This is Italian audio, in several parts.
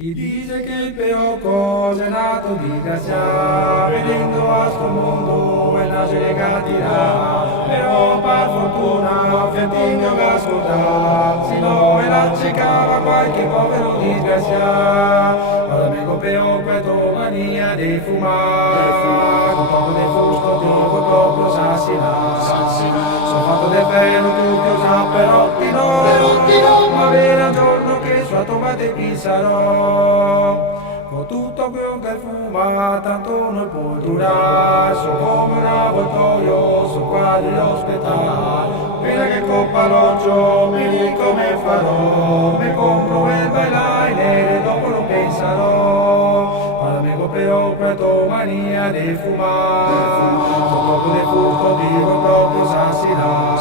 Y dice que el peor cosa è nato di grazia, venendo a sto mondo e la llegatirà, però per fortuna fiantigno che ascolta, si no e la cercava qualche povero disgraziato, ma l'amico peor questo mania di fumare, un poco di fusto dico proprio sassina, sono fatto del ferro tutti usa perotti no, ma viene un giorno che sua tomba te pisarò. Con tutto quello che fuma, tanto non può durare, sono come un avvoltoio, su quadri ospitare. Appena che coppa l'occhio, mi dico come farò, mi compro il eyeliner e dopo lo penserò. Ma l'amico peor questo mania di fumare, sono poco di fusto, dico proprio sassina.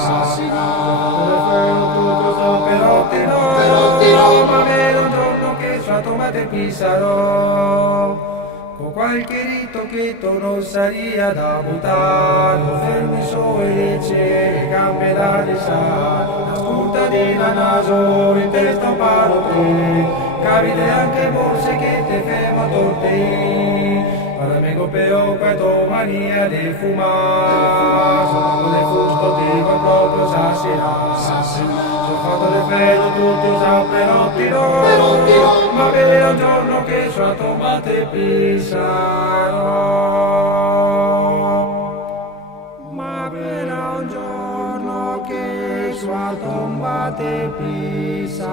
Però ma meno un giorno che sua tomba te pisarò. Con qualche rito che tu non saria da buttare, fermi su e dice che cambia da risare, ascolta di la naso in testa un paro te, capite anche borse che te fermo torti, ma l'amico peor questo mania di fumare, sono le fusto dico proprio sassina, sono fatto le fede tutti usa perotti no, ma verrà un giorno che sua tomba te pisarò. Ma verrà un giorno che sua tomba te pisarò.